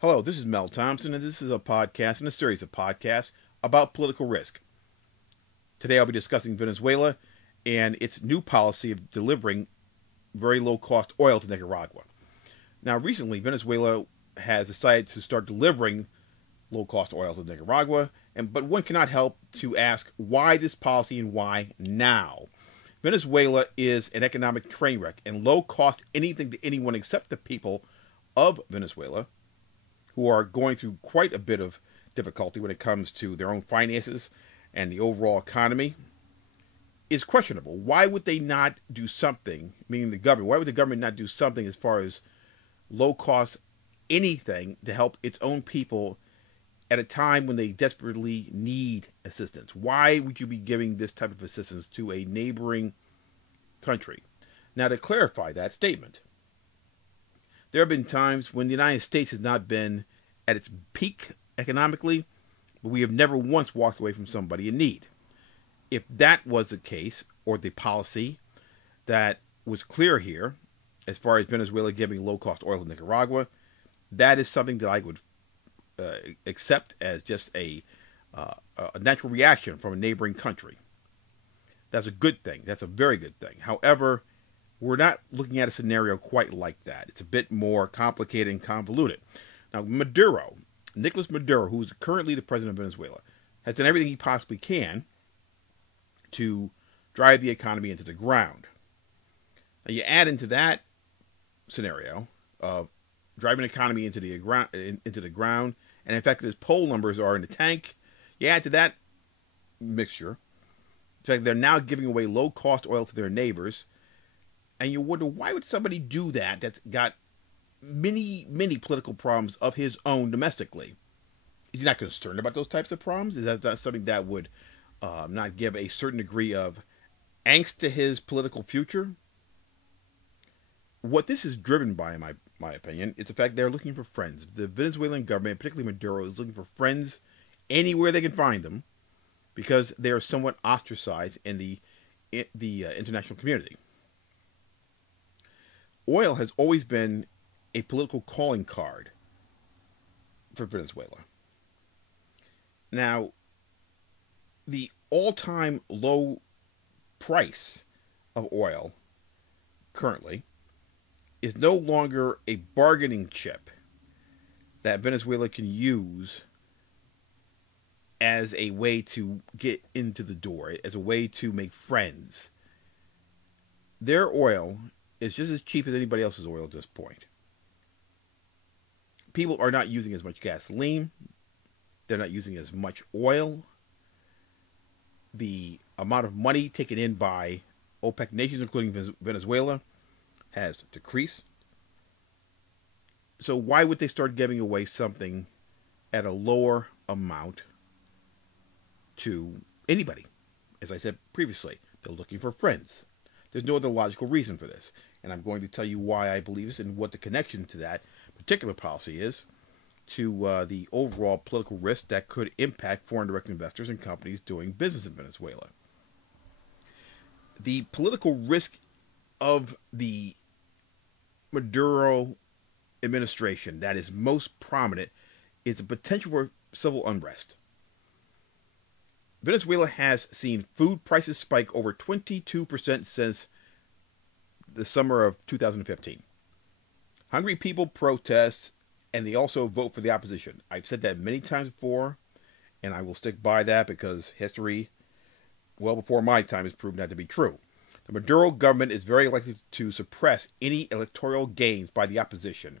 Hello, this is Mel Thompson, and this is a podcast and a series of podcasts about political risk. Today I'll be discussing Venezuela and its new policy of delivering very low-cost oil to Nicaragua. Now, recently, Venezuela has decided to start delivering low-cost oil to Nicaragua, but one cannot help to ask why this policy and why now. Venezuela is an economic train wreck, and low cost anything to anyone except the people of Venezuela, who are going through quite a bit of difficulty when it comes to their own finances and the overall economy, is questionable. Why would they not do something, meaning the government, why would the government not do something as far as low cost anything to help its own people at a time when they desperately need assistance? Why would you be giving this type of assistance to a neighboring country? Now, to clarify that statement, there have been times when the United States has not been at its peak economically, but we have never once walked away from somebody in need. If that was the case, or the policy that was clear here, as far as Venezuela giving low-cost oil to Nicaragua, that is something that I would accept as just a natural reaction from a neighboring country. That's a good thing. That's a very good thing. However, we're not looking at a scenario quite like that. It's a bit more complicated and convoluted. Now, Nicolas Maduro, who is currently the president of Venezuela, has done everything he possibly can to drive the economy into the ground. Now, you add into that scenario of driving the economy into the ground, and in fact, his poll numbers are in the tank. You add to that mixture, in fact, they're now giving away low-cost oil to their neighbors. And you wonder, why would somebody do that that's got many, many political problems of his own domestically? Is he not concerned about those types of problems? Is that not something that would not give a certain degree of angst to his political future? What this is driven by, in my opinion, is the fact they're looking for friends. The Venezuelan government, particularly Maduro, is looking for friends anywhere they can find them because they are somewhat ostracized in the international community. Oil has always been a political calling card for Venezuela. Now, the all-time low price of oil currently is no longer a bargaining chip that Venezuela can use as a way to get into the door, as a way to make friends. Their oil is just as cheap as anybody else's oil at this point. People are not using as much gasoline. They're not using as much oil. The amount of money taken in by OPEC nations, including Venezuela, has decreased. So why would they start giving away something at a lower amount to anybody? As I said previously, they're looking for friends. There's no other logical reason for this. And I'm going to tell you why I believe this and what the connection to that particular policy is to the overall political risk that could impact foreign direct investors and companies doing business in Venezuela. The political risk of the Maduro administration that is most prominent is the potential for civil unrest. Venezuela has seen food prices spike over 22% since the summer of 2015. Hungry people protest, and they also vote for the opposition. I've said that many times before, and I will stick by that because history, well before my time, has proven that to be true. The Maduro government is very likely to suppress any electoral gains by the opposition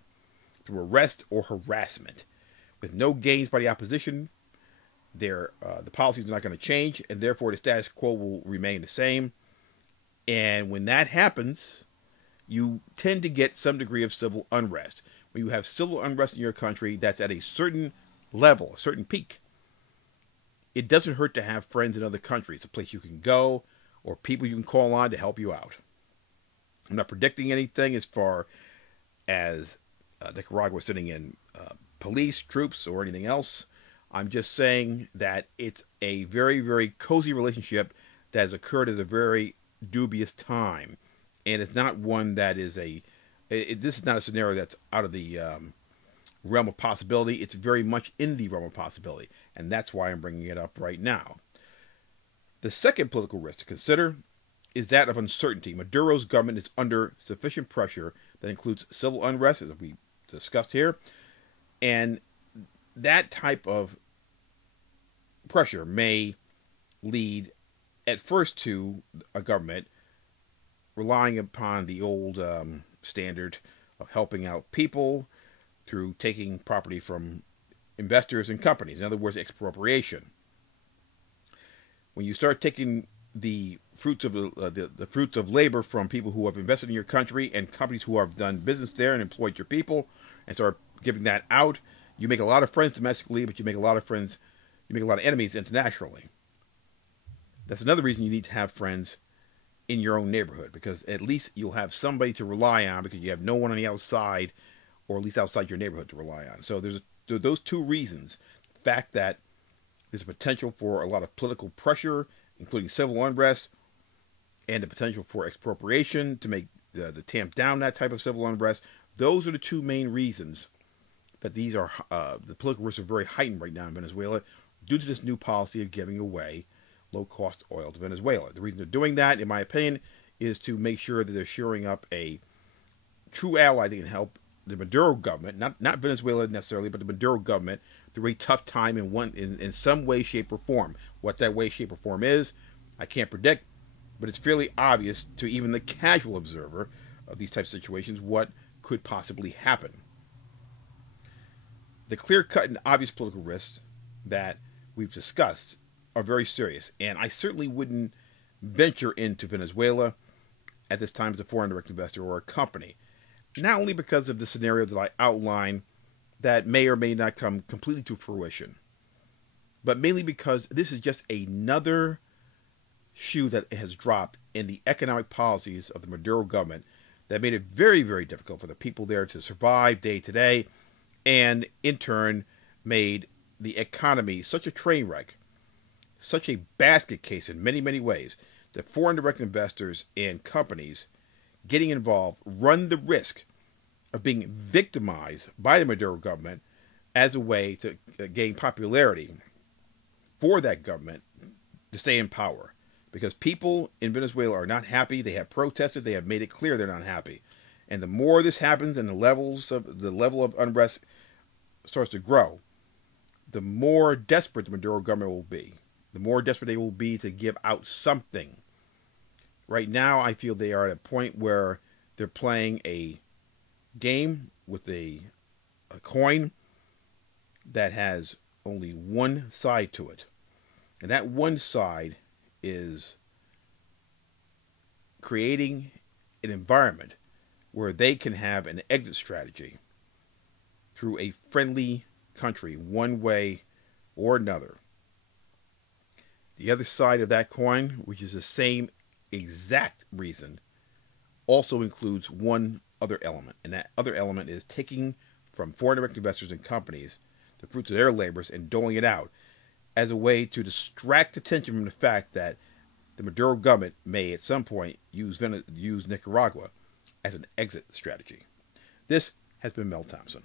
through arrest or harassment. With no gains by the opposition, the policies are not going to change, and therefore the status quo will remain the same. And when that happens, you tend to get some degree of civil unrest. When you have civil unrest in your country that's at a certain level, a certain peak, it doesn't hurt to have friends in other countries, a place you can go or people you can call on to help you out. I'm not predicting anything as far as Nicaragua sitting in police, troops, or anything else. I'm just saying that it's a very, very cozy relationship that has occurred at a very dubious time. And it's not one that is this is not a scenario that's out of the realm of possibility. It's very much in the realm of possibility, and that's why I'm bringing it up right now. The second political risk to consider is that of uncertainty. Maduro's government is under sufficient pressure that includes civil unrest, as we discussed here, and that type of pressure may lead at first to a government relying upon the old standard of helping out people through taking property from investors and companies. In other words, expropriation. When you start taking the fruits of the fruits of labor from people who have invested in your country and companies who have done business there and employed your people, and start giving that out, you make a lot of friends domestically, but you make a lot of enemies internationally. That's another reason you need to have friends in your own neighborhood, because at least you'll have somebody to rely on, because you have no one on the outside, or at least outside your neighborhood, to rely on. So there's those two reasons. The fact that there's a potential for a lot of political pressure, including civil unrest, and the potential for expropriation to make to tamp down that type of civil unrest. Those are the two main reasons that these are the political risks are very heightened right now in Venezuela due to this new policy of giving away low-cost oil to Venezuela. The reason they're doing that, in my opinion, is to make sure that they're shoring up a true ally that can help the Maduro government, not Venezuela necessarily, but the Maduro government through a tough time in some way, shape, or form. What that way, shape, or form is, I can't predict, but it's fairly obvious to even the casual observer of these types of situations what could possibly happen. The clear-cut and obvious political risks that we've discussed are very serious, and I certainly wouldn't venture into Venezuela at this time as a foreign direct investor or a company. Not only because of the scenario that I outline that may or may not come completely to fruition, but mainly because this is just another shoe that has dropped in the economic policies of the Maduro government that made it very, very difficult for the people there to survive day to day, and in turn made the economy such a train wreck, such a basket case in many, many ways, that foreign direct investors and companies getting involved run the risk of being victimized by the Maduro government as a way to gain popularity for that government to stay in power. Because people in Venezuela are not happy. They have protested. They have made it clear they're not happy. And the more this happens and the level of unrest starts to grow, the more desperate the Maduro government will be. The more desperate they will be to give out something. Right now, I feel they are at a point where they're playing a game with a coin that has only one side to it. And that one side is creating an environment where they can have an exit strategy through a friendly country, one way or another. The other side of that coin, which is the same exact reason, also includes one other element, and that other element is taking from foreign direct investors and companies the fruits of their labors and doling it out as a way to distract attention from the fact that the Maduro government may at some point use Nicaragua as an exit strategy. This has been Mel Thompson.